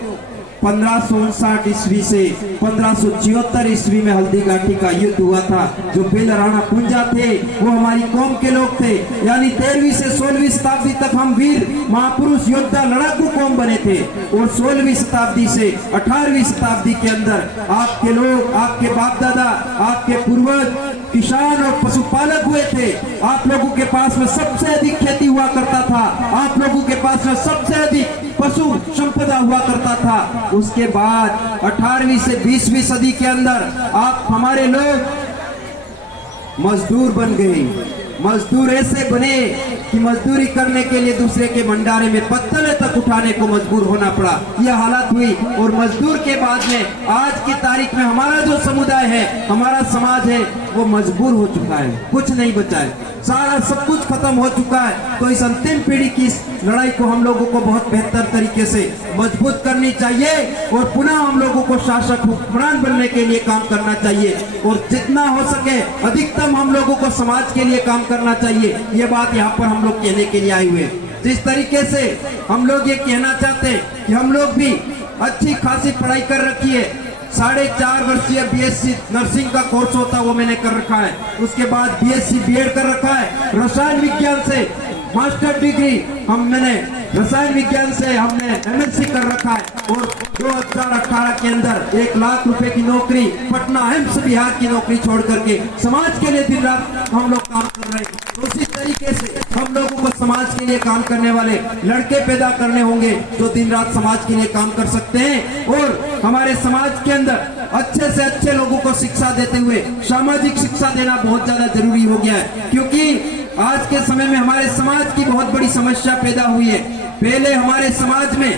1559 ईस्वी से 1576 ईस्वी में हल्दी घाटी का युद्ध हुआ था। जो बेल राणा पुंजा थे वो हमारी कौम के लोग थे। यानी 13वीं से 16वीं शताब्दी तक हम वीर महापुरुष योद्धा लड़ाकू कौम बने थे। और 16वीं शताब्दी से 18वीं शताब्दी के अंदर आपके लोग, आपके बाप दादा, आपके पूर्वज किसान और पशुपालक हुए थे। आप लोगों के पास में सबसे अधिक खेती हुआ करता था। आप लोगों के पास में सबसे अधिक पशु संपदा हुआ करता था। उसके बाद 18वीं से 20वीं सदी के अंदर आप हमारे लोग मजदूर बन गए। मजदूर ऐसे बने कि मजदूरी करने के लिए दूसरे के भंडारे में पत्तले तक उठाने को मजबूर होना पड़ा। यह हालत हुई। और मजदूर के बाद में आज की तारीख में हमारा जो समुदाय है, हमारा समाज है, वो मजबूर हो चुका है। कुछ नहीं बचा है, सारा सब कुछ खत्म हो चुका है। तो इस अंतिम पीढ़ी की इस लड़ाई को हम लोगों को बहुत बेहतर तरीके से मजबूत करनी चाहिए और पुनः हम लोगों को शासक हुक्मरान बनने के लिए काम करना चाहिए। और जितना हो सके अधिकतम हम लोगों को समाज के लिए काम करना चाहिए। ये बात यहाँ पर हम लोग कहने के लिए आए हुए। जिस तरीके से हम लोग ये कहना चाहते हैं कि हम लोग भी अच्छी खासी पढ़ाई कर रखी है। 4.5 वर्षीय बीएससी नर्सिंग का कोर्स होता है वो मैंने कर रखा है। उसके बाद बीएससी बीएड कर रखा है। रसायन विज्ञान से मास्टर डिग्री मैंने रसायन विज्ञान से हमने एमएससी कर रखा है। और 2018 के अंदर 1 लाख रुपए की नौकरी पटना एम्स बिहार की नौकरी छोड़ करके समाज के लिए दिन रात हम लोग काम कर रहे हैं। तो उसी तरीके से हम लोगों को समाज के लिए काम करने वाले लड़के पैदा करने होंगे जो दिन रात समाज के लिए काम कर सकते हैं। और हमारे समाज के अंदर अच्छे से अच्छे लोगों को शिक्षा देते हुए सामाजिक शिक्षा देना बहुत ज्यादा जरूरी हो गया है। क्योंकि आज के समय में हमारे समाज की बहुत बड़ी समस्या पैदा हुई है। पहले हमारे समाज में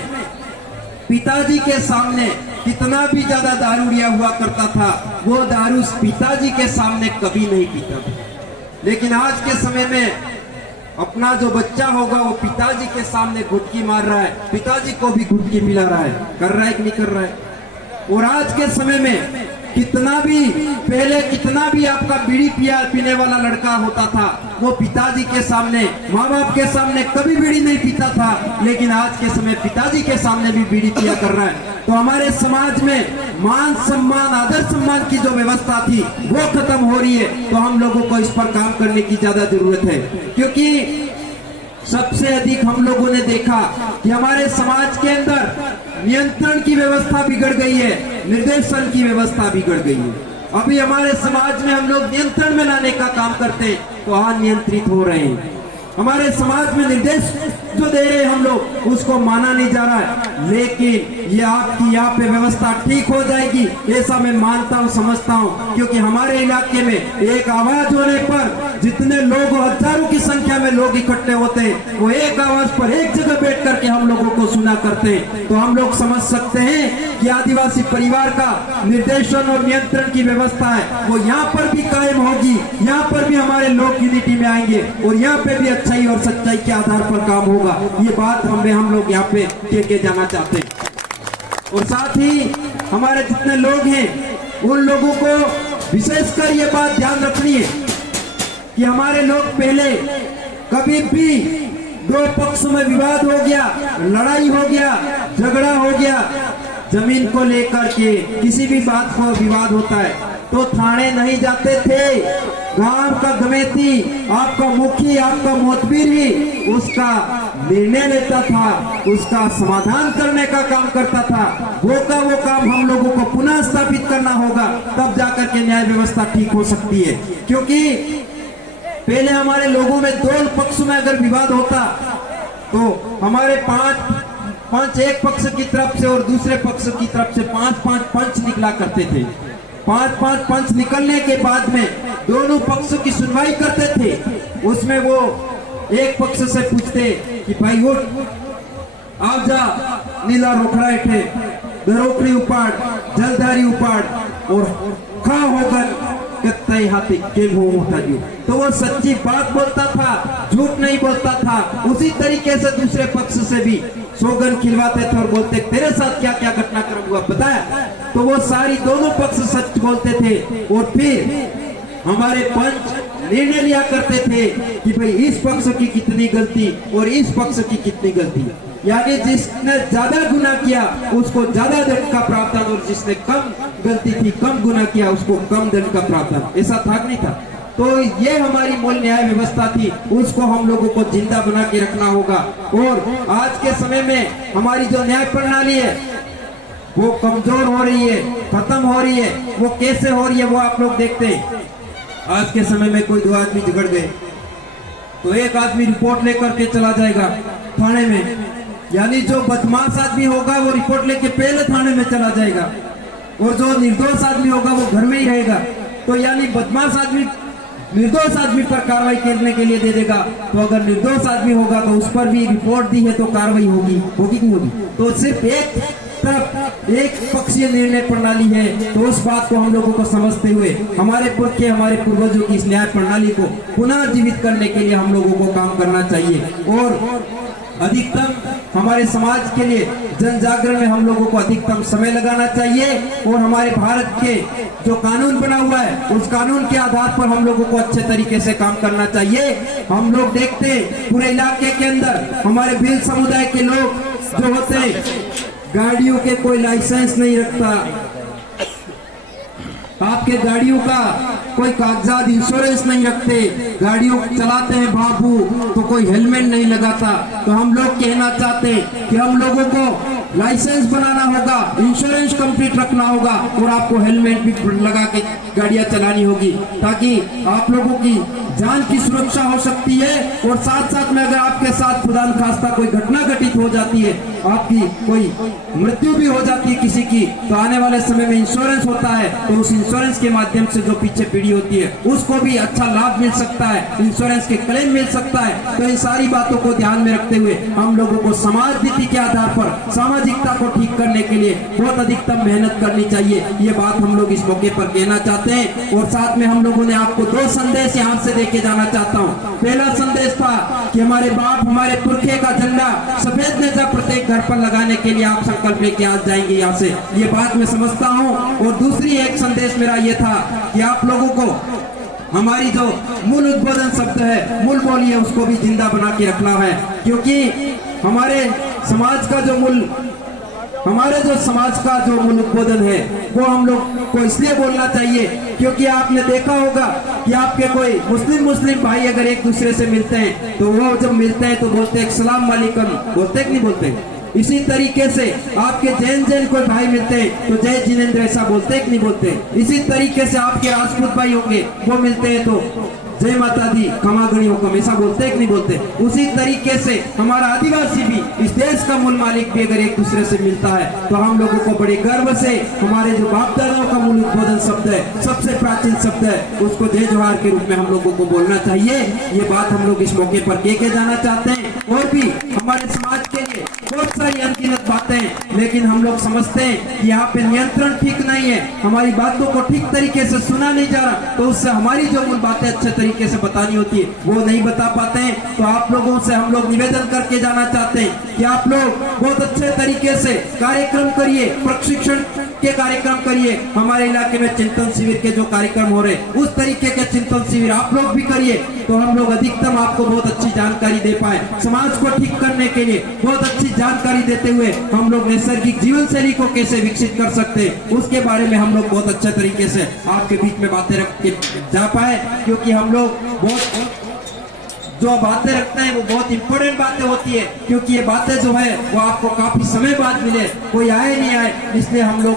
पिताजी के सामने कितना भी ज्यादा दारूडिया हुआ करता था, वो दारू पिताजी के सामने कभी नहीं पीता था। लेकिन आज के समय में अपना जो बच्चा होगा वो पिताजी के सामने घुटकी मार रहा है, पिताजी को भी घुटकी पिला रहा है, कर रहा है कि नहीं कर रहा है। और आज के समय में कितना भी आपका बीड़ी पीने वाला लड़का होता था, वो पिताजी के सामने, माँ बाप के सामने कभी बीड़ी नहीं पीता था, लेकिन आज के समय पिताजी के सामने भी बीड़ी पिया कर रहा है। तो हमारे समाज में मान सम्मान, आदर सम्मान की जो व्यवस्था थी वो खत्म हो रही है। तो हम लोगों को इस पर काम करने की ज्यादा जरूरत है, क्योंकि सबसे अधिक हम लोगों ने देखा कि हमारे समाज के अंदर नियंत्रण की व्यवस्था बिगड़ गई है, निर्देशन की व्यवस्था बिगड़ गई है। अभी हमारे समाज में हम लोग नियंत्रण में लाने का काम करते हैं तो अनियंत्रित हो रहे हैं। हमारे समाज में निर्देश जो दे रहे हैं हम लोग, उसको माना नहीं जा रहा है। लेकिन ये आपकी यहाँ पे व्यवस्था ठीक हो जाएगी ऐसा मैं मानता हूँ, समझता हूँ, क्योंकि हमारे इलाके में एक आवाज होने पर जितने लोग, हजारों की संख्या में लोग इकट्ठे होते हैं, वो एक आवाज पर एक जगह बैठ करके हम लोगों को सुना करते हैं। तो हम लोग समझ सकते हैं कि आदिवासी परिवार का निर्देशन और नियंत्रण की व्यवस्था है वो यहाँ पर भी कायम होगी, यहाँ पर भी हमारे लोग यूनिटी में आएंगे और यहाँ पे भी अच्छाई और सच्चाई के आधार पर काम होगा। ये बात हम लोग यहाँ पे लेके जाना चाहते हैं। और साथ ही हमारे जितने लोग हैं उन लोगों को विशेषकर ये बात ध्यान रखनी है कि हमारे लोग पहले कभी भी दो पक्षों में विवाद हो गया, लड़ाई हो गया, झगड़ा हो गया, जमीन को लेकर के किसी भी बात को विवाद होता है तो थाने नहीं जाते थे। गांव का कमेटी, आपका मुखी, आपका मोतबीर ही उसका निर्णय लेता था, उसका समाधान करने का काम करता था। वो काम हम लोगों को पुनः स्थापित करना होगा, तब जाकर के न्याय व्यवस्था ठीक हो सकती है। क्योंकि पहले हमारे लोगों में दो पक्षों में अगर विवाद होता तो हमारे पांच एक पक्ष की तरफ से और दूसरे पक्ष की तरफ से पांच पंच निकला करते थे। पांच पंच निकलने के बाद में दोनों पक्षों की सुनवाई करते थे। उसमें वो एक पक्ष से पूछते कि भाई उठ, आप जा, नीला रोकड़ा उठे, दरोकड़ी उपाड़, जलधारी उपाड़ और खा होकर कत्ताई हाथी के वो होता जो। तो वो सच्ची बात बोलता था, झूठ नहीं बोलता था। उसी तरीके से दूसरे पक्ष से भी सौगन खिलवाते थे और बोलते तेरे साथ क्या क्या घटनाक्रम हुआ बताया। तो वो सारी दोनों पक्ष सच बोलते थे और फिर हमारे पंच निर्णय लिया करते थे कि भाई इस पक्ष की कितनी गलती और इस पक्ष की कितनी गलती, यानी जिसने ज्यादा गुनाह किया उसको ज्यादा दंड का प्रावधान और जिसने कम गलती थी, कम गुनाह किया उसको कम दंड का प्रावधान। ऐसा था नहीं था। तो ये हमारी मूल न्याय व्यवस्था थी, उसको हम लोगों को जिंदा बना के रखना होगा। और आज के समय में हमारी जो न्याय प्रणाली है वो कमजोर हो रही है, खत्म हो रही है। वो कैसे हो रही है वो आप लोग देखते हैं। आज के समय में कोई दो आदमी झगड़ गए तो एक आदमी रिपोर्ट लेकर के चला जाएगा थाने में, यानी जो बदमाश आदमी होगा वो रिपोर्ट लेके पहले थाने में चला जाएगा और जो निर्दोष आदमी होगा वो घर में ही रहेगा। तो यानी बदमाश आदमी निर्दोष आदमी पर कार्रवाई करने के लिए दे देगा, तो अगर निर्दोष आदमी होगा तो उस पर भी रिपोर्ट दी है तो कार्रवाई होगी कि नहीं होगी। तो सिर्फ एक तरफ एक पक्षीय निर्णय प्रणाली है। तो उस बात को हम लोगों को समझते हुए हमारे पूर्वजों की इस न्याय प्रणाली को पुनः जीवित करने के लिए हम लोगों को काम करना चाहिए और अधिकतम हमारे समाज के लिए जन जागरण में हम लोगों को अधिकतम समय लगाना चाहिए। और हमारे भारत के जो कानून बना हुआ है उस कानून के आधार पर हम लोगों को अच्छे तरीके से काम करना चाहिए। हम लोग देखते हैं पूरे इलाके के अंदर हमारे भील समुदाय के लोग जो होते हैं गाड़ियों के कोई लाइसेंस नहीं रखता, आपके गाड़ियों का कोई कागजात इंश्योरेंस नहीं रखते, गाड़ियों चलाते हैं बाबू तो कोई हेलमेट नहीं लगाता। तो हम लोग कहना चाहते हैं कि हम लोगों को लाइसेंस बनाना होगा, इंश्योरेंस कंप्लीट रखना होगा और आपको हेलमेट भी लगा के गाड़ियां चलानी होगी ताकि आप लोगों की जान की सुरक्षा हो सकती है। और साथ साथ में अगर आपके साथ खुदा न खास्ता कोई घटना घटित हो जाती है, आपकी कोई मृत्यु भी हो जाती है किसी की, तो आने वाले समय में इंश्योरेंस होता है तो उस इंश्योरेंस के माध्यम से जो पीछे पीढ़ी होती है उसको भी अच्छा लाभ मिल सकता है, इंश्योरेंस के क्लेम मिल सकता है। तो इन सारी बातों को ध्यान में रखते हुए हम लोगों को समाज नीति के आधार पर सामाजिकता को ठीक करने के लिए बहुत अधिकतम मेहनत करनी चाहिए। ये बात हम लोग इस मौके पर कहना चाहते हैं। और साथ में हम लोगों ने आपको दो संदेश यहाँ से देके जाना चाहता हूँ। पहला संदेश था कि हमारे बाप हमारे पुरखे का झंडा सफेद नेजा प्रत्येक घर पर लगाने के लिए आप संकल्प लेके आ जाएंगे यहाँ से, ये बात मैं समझता हूँ। और दूसरी एक संदेश मेरा ये था कि आप लोगों को हमारी जो मूल उद्बोधन शब्द है, मूल बोली है, उसको भी जिंदा बना के रखना है, क्योंकि हमारे समाज का जो मूल उद्बोधन है वो हम लोग को इसलिए बोलना चाहिए क्योंकि आपने देखा होगा कि आपके कोई मुस्लिम भाई अगर एक दूसरे से मिलते हैं तो वो जब मिलते हैं तो बोलते हैं सलाम वालेकुम, बोलते हैं कि नहीं बोलते। इसी तरीके से आपके जैन कोई भाई मिलते हैं तो जय जिनेंद्र ऐसा बोलते हैं कि नहीं बोलते। इसी तरीके से आपके राजपूत भाई होंगे वो मिलते हैं तो जय माता दी खमागणी हुकम ऐसा बोलते हैं कि नहीं बोलते। उसी तरीके से हमारा आदिवासी भी, इस देश का मूल मालिक भी अगर एक दूसरे से मिलता है तो हम लोगों को बड़े गर्व से हमारे जो बाप दादाओं का मूल उद्बोधन शब्द है, सबसे प्राचीन शब्द है, उसको जय जोहार के रूप में हम लोगों को बोलना चाहिए। ये बात हम लोग इस मौके पर कह के जाना चाहते हैं। और भी हमारे समाज के लिए बहुत सारी अनगिनत बातें, लेकिन हम लोग समझते हैं कि यहाँ पे नियंत्रण ठीक नहीं है, हमारी बातों को ठीक तरीके से सुना नहीं जा रहा, तो उससे हमारी जो मूल बातें अच्छे तरीके से बतानी होती है वो नहीं बता पाते हैं। तो आप लोगों से हम लोग निवेदन करके जाना चाहते हैं कि आप लोग बहुत अच्छे तरीके से कार्यक्रम करिए, प्रशिक्षण के कार्यक्रम करिए। हमारे इलाके में चिंतन शिविर के जो कार्यक्रम हो रहे उस तरीके के चिंतन शिविर आप लोग भी करिए, तो हम लोग अधिकतम आपको बहुत अच्छी जानकारी दे पाए। समाज को ठीक करने के लिए बहुत अच्छी जानकारी देते हुए हम लोग नैसर्गिक जीवन शैली को कैसे विकसित कर सकते हैं उसके बारे में हम लोग बहुत अच्छे तरीके से आपके बीच में बातें रख के जा पाए, क्योंकि हम लोग बहुत जो बातें रखते हैं वो बहुत इंपॉर्टेंट बातें होती है, क्योंकि ये बातें जो है वो आपको काफी समय बाद मिले, कोई आए नहीं आए, इसलिए हम लोग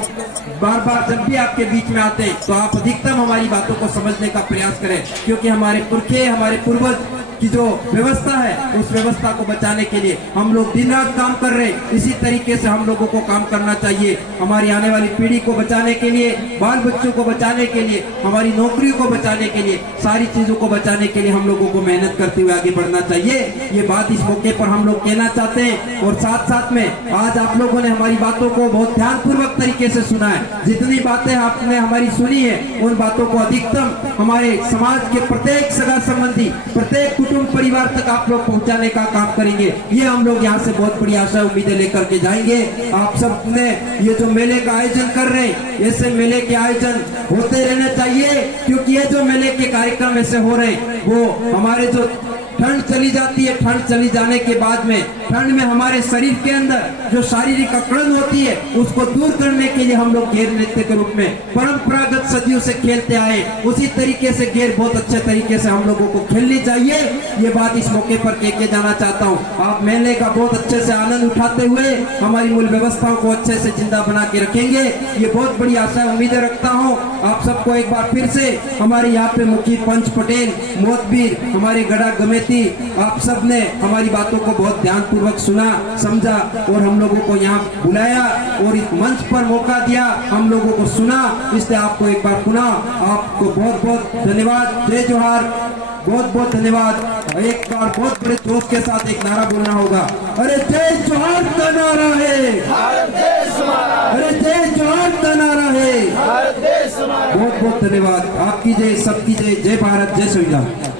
बार बार जब भी आपके बीच में आते हैं तो आप अधिकतम हमारी बातों को समझने का प्रयास करें, क्योंकि हमारे पुरखे, हमारे पूर्वज की जो व्यवस्था है उस व्यवस्था को बचाने के लिए हम लोग दिन रात काम कर रहे हैं। इसी तरीके से हम लोगों को काम करना चाहिए, हमारी आने वाली पीढ़ी को बचाने के लिए, बाल बच्चों को बचाने के लिए, हमारी नौकरियों को बचाने के लिए, सारी चीजों को बचाने के लिए हम लोगों को मेहनत करते हुए आगे बढ़ना चाहिए। ये बात इस मौके पर हम लोग कहना चाहते हैं। और साथ साथ में आज आप लोगों ने हमारी बातों को बहुत ध्यानपूर्वक तरीके से सुना है। जितनी बातें आपने हमारी सुनी है उन बातों को अधिकतम हमारे समाज के प्रत्येक सगा संबंधी, प्रत्येक कुटुंब परिवार तक आप लोग पहुंचाने का काम करेंगे। ये हम लोग यहाँ से बहुत बड़ी आशा उम्मीदें लेकर के जाएंगे। आप सब ने ये जो मेले का आयोजन कर रहे हैं, ऐसे मेले के आयोजन होते रहने चाहिए, क्योंकि ये जो मेले के कार्यक्रम ऐसे हो रहे हैं वो हमारे जो ठंड चली जाती है, ठंड चली जाने के बाद में ठंड में हमारे शरीर के अंदर जो शारीरिक अकड़न होती है उसको दूर करने के लिए हम लोग घेर नृत्य के रूप में परंपरागत सदियों से खेलते आए, उसी तरीके से घेर बहुत अच्छे तरीके से हम लोगों को खेलनी चाहिए। ये बात इस मौके पर कह के जाना चाहता हूँ। आप मेले का बहुत अच्छे से आनंद उठाते हुए हमारी मूल व्यवस्थाओं को अच्छे से जिंदा बना के रखेंगे, ये बहुत बड़ी आशा उम्मीदें रखता हूँ। आप सबको एक बार फिर से हमारे यहाँ पे मुखी पंच पटेल, मोतबीर, हमारे गड़ा गमेती, आप सब ने हमारी बातों को बहुत ध्यानपूर्वक सुना, समझा और हम लोगों को यहाँ बुलाया और इस मंच पर मौका दिया, हम लोगों को सुना, इसलिए आपको एक बार पुनः आपको बहुत बहुत धन्यवाद। जय जोहार, बहुत बहुत धन्यवाद। एक बार बहुत बड़े जोश के साथ एक नारा बोलना होगा, अरे जय जोहार का नारा है, अरे जय जोहार का नारा है। बहुत बहुत धन्यवाद। आपकी जय, सबकी जय। जय भारत, जय संविधान।